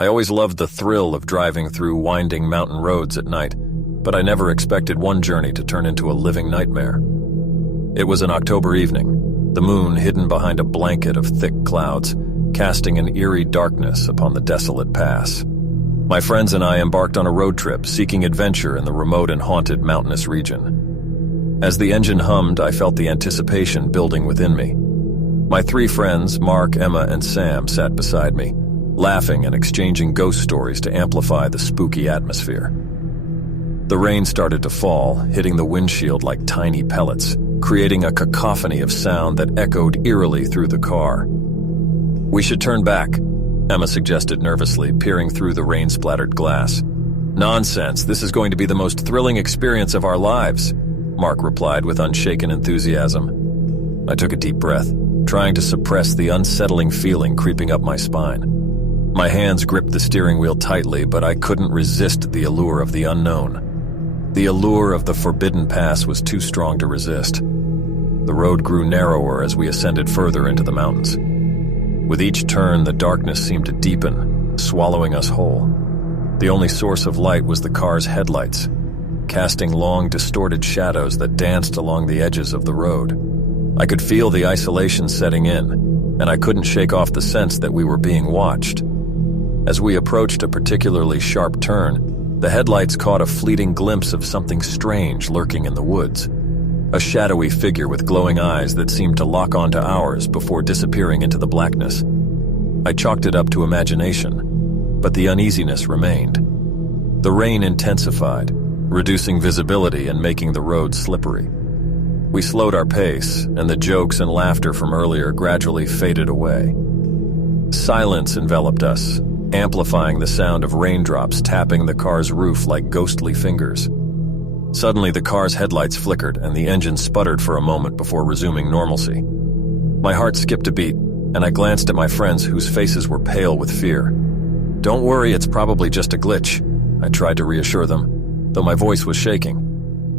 I always loved the thrill of driving through winding mountain roads at night, but I never expected one journey to turn into a living nightmare. It was an October evening, the moon hidden behind a blanket of thick clouds, casting an eerie darkness upon the desolate pass. My friends and I embarked on a road trip seeking adventure in the remote and haunted mountainous region. As the engine hummed, I felt the anticipation building within me. My three friends, Mark, Emma, and Sam, sat beside me, laughing and exchanging ghost stories to amplify the spooky atmosphere. The rain started to fall, hitting the windshield like tiny pellets, creating a cacophony of sound that echoed eerily through the car. "We should turn back," Emma suggested nervously, peering through the rain-splattered glass. "Nonsense, this is going to be the most thrilling experience of our lives," Mark replied with unshaken enthusiasm. I took a deep breath, trying to suppress the unsettling feeling creeping up my spine. My hands gripped the steering wheel tightly, but I couldn't resist the allure of the unknown. The allure of the forbidden pass was too strong to resist. The road grew narrower as we ascended further into the mountains. With each turn, the darkness seemed to deepen, swallowing us whole. The only source of light was the car's headlights, casting long, distorted shadows that danced along the edges of the road. I could feel the isolation setting in, and I couldn't shake off the sense that we were being watched. As we approached a particularly sharp turn, the headlights caught a fleeting glimpse of something strange lurking in the woods. A shadowy figure with glowing eyes that seemed to lock onto ours before disappearing into the blackness. I chalked it up to imagination, but the uneasiness remained. The rain intensified, reducing visibility and making the road slippery. We slowed our pace, and the jokes and laughter from earlier gradually faded away. Silence enveloped us, amplifying the sound of raindrops tapping the car's roof like ghostly fingers. Suddenly, the car's headlights flickered and the engine sputtered for a moment before resuming normalcy. My heart skipped a beat, and I glanced at my friends whose faces were pale with fear. "Don't worry, it's probably just a glitch," I tried to reassure them, though my voice was shaking.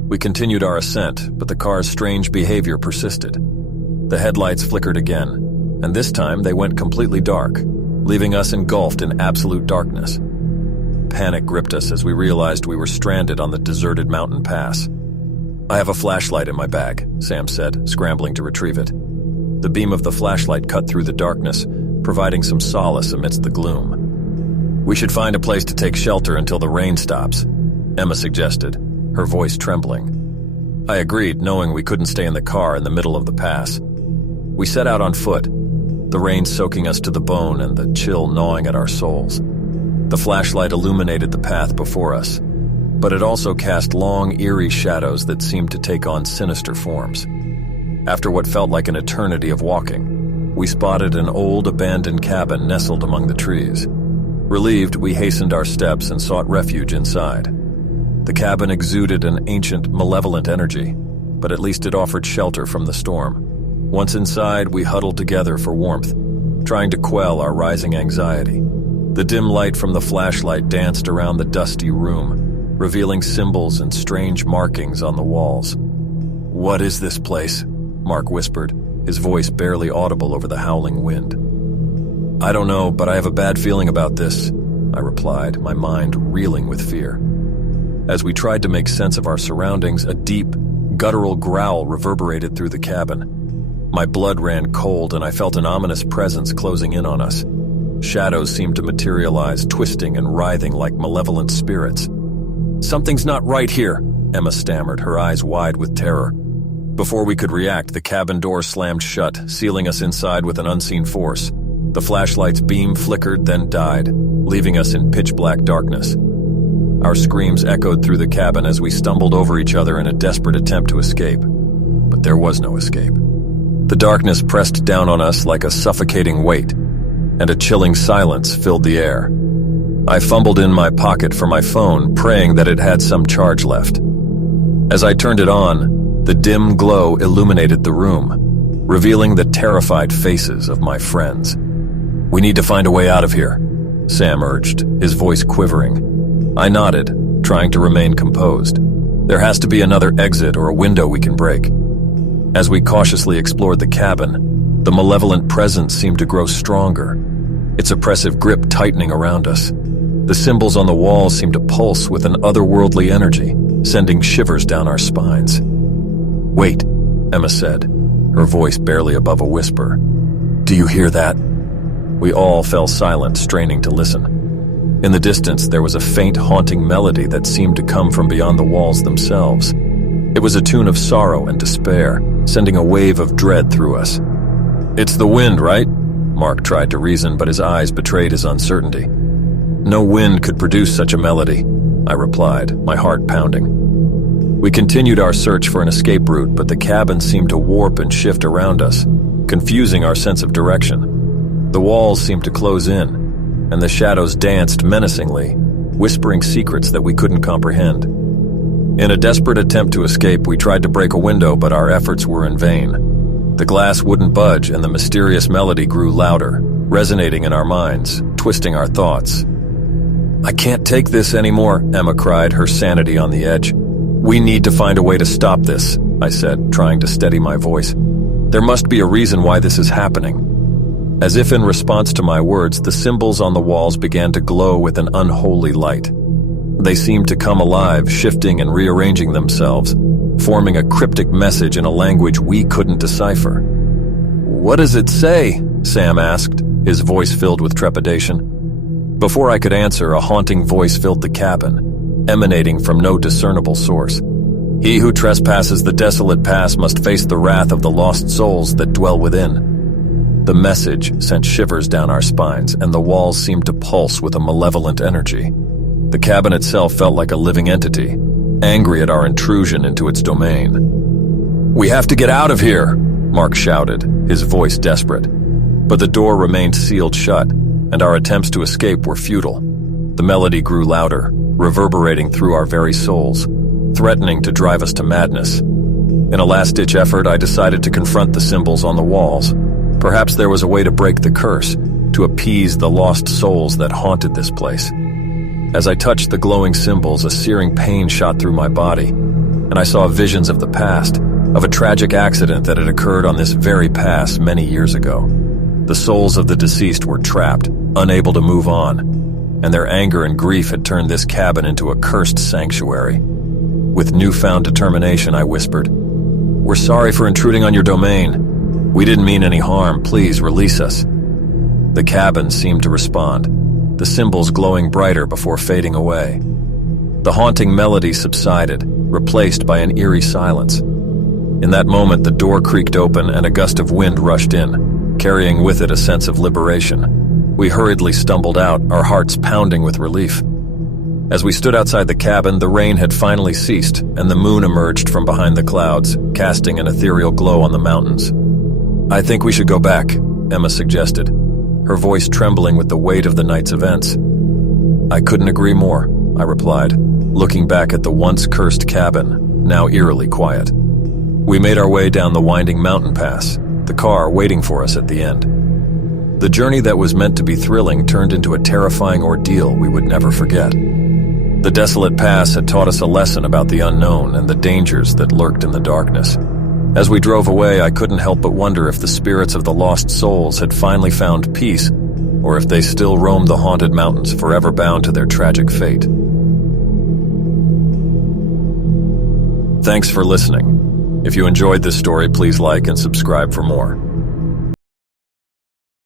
We continued our ascent, but the car's strange behavior persisted. The headlights flickered again, and this time they went completely dark, leaving us engulfed in absolute darkness. Panic gripped us as we realized we were stranded on the deserted mountain pass. "I have a flashlight in my bag," Sam said, scrambling to retrieve it. The beam of the flashlight cut through the darkness, providing some solace amidst the gloom. "We should find a place to take shelter until the rain stops," Emma suggested, her voice trembling. I agreed, knowing we couldn't stay in the car in the middle of the pass. We set out on foot, the rain soaking us to the bone and the chill gnawing at our souls. The flashlight illuminated the path before us, but it also cast long, eerie shadows that seemed to take on sinister forms. After what felt like an eternity of walking, we spotted an old, abandoned cabin nestled among the trees. Relieved, we hastened our steps and sought refuge inside. The cabin exuded an ancient, malevolent energy, but at least it offered shelter from the storm. Once inside, we huddled together for warmth, trying to quell our rising anxiety. The dim light from the flashlight danced around the dusty room, revealing symbols and strange markings on the walls. "What is this place?" Mark whispered, his voice barely audible over the howling wind. "I don't know, but I have a bad feeling about this," I replied, my mind reeling with fear. As we tried to make sense of our surroundings, a deep, guttural growl reverberated through the cabin. My blood ran cold and I felt an ominous presence closing in on us. Shadows seemed to materialize, twisting and writhing like malevolent spirits. "Something's not right here," Emma stammered, her eyes wide with terror. Before we could react, the cabin door slammed shut, sealing us inside with an unseen force. The flashlight's beam flickered, then died, leaving us in pitch-black darkness. Our screams echoed through the cabin as we stumbled over each other in a desperate attempt to escape. But there was no escape. The darkness pressed down on us like a suffocating weight, and a chilling silence filled the air. I fumbled in my pocket for my phone, praying that it had some charge left. As I turned it on, the dim glow illuminated the room, revealing the terrified faces of my friends. "We need to find a way out of here," Sam urged, his voice quivering. I nodded, trying to remain composed. "There has to be another exit or a window we can break." As we cautiously explored the cabin, the malevolent presence seemed to grow stronger. its oppressive grip tightening around us. The symbols on the walls seemed to pulse with an otherworldly energy, sending shivers down our spines. "Wait," Emma said, her voice barely above a whisper. "Do you hear that?" We all fell silent, straining to listen. In the distance, there was a faint, haunting melody that seemed to come from beyond the walls themselves. It was a tune of sorrow and despair, sending a wave of dread through us. "It's the wind, right?" Mark tried to reason, but his eyes betrayed his uncertainty. "No wind could produce such a melody," I replied, my heart pounding. We continued our search for an escape route, but the cabin seemed to warp and shift around us, confusing our sense of direction. The walls seemed to close in, and the shadows danced menacingly, whispering secrets that we couldn't comprehend. In a desperate attempt to escape, we tried to break a window, but our efforts were in vain. The glass wouldn't budge, and the mysterious melody grew louder, resonating in our minds, twisting our thoughts. "I can't take this anymore," Emma cried, her sanity on the edge. "We need to find a way to stop this," I said, trying to steady my voice. "There must be a reason why this is happening." As if in response to my words, the symbols on the walls began to glow with an unholy light. They seemed to come alive, shifting and rearranging themselves, forming a cryptic message in a language we couldn't decipher. "What does it say?" Sam asked, his voice filled with trepidation. Before I could answer, a haunting voice filled the cabin, emanating from no discernible source. "He who trespasses the desolate pass must face the wrath of the lost souls that dwell within." The message sent shivers down our spines, and the walls seemed to pulse with a malevolent energy. The cabin itself felt like a living entity, angry at our intrusion into its domain. "We have to get out of here," Mark shouted, his voice desperate. But the door remained sealed shut, and our attempts to escape were futile. The melody grew louder, reverberating through our very souls, threatening to drive us to madness. In a last-ditch effort, I decided to confront the symbols on the walls. Perhaps there was a way to break the curse, to appease the lost souls that haunted this place. As I touched the glowing symbols, a searing pain shot through my body, and I saw visions of the past, of a tragic accident that had occurred on this very pass many years ago. The souls of the deceased were trapped, unable to move on, and their anger and grief had turned this cabin into a cursed sanctuary. With newfound determination, I whispered, "We're sorry for intruding on your domain. We didn't mean any harm. Please release us." The cabin seemed to respond, the symbols glowing brighter before fading away. The haunting melody subsided, replaced by an eerie silence. In that moment, the door creaked open and a gust of wind rushed in, carrying with it a sense of liberation. We hurriedly stumbled out, our hearts pounding with relief. As we stood outside the cabin, the rain had finally ceased, and the moon emerged from behind the clouds, casting an ethereal glow on the mountains. "I think we should go back," Emma suggested, her voice trembling with the weight of the night's events. "I couldn't agree more," I replied, looking back at the once cursed cabin, now eerily quiet. We made our way down the winding mountain pass, the car waiting for us at the end. The journey that was meant to be thrilling turned into a terrifying ordeal we would never forget. The desolate pass had taught us a lesson about the unknown and the dangers that lurked in the darkness. As we drove away, I couldn't help but wonder if the spirits of the lost souls had finally found peace, or if they still roamed the haunted mountains, forever bound to their tragic fate. Thanks for listening. If you enjoyed this story, please like and subscribe for more.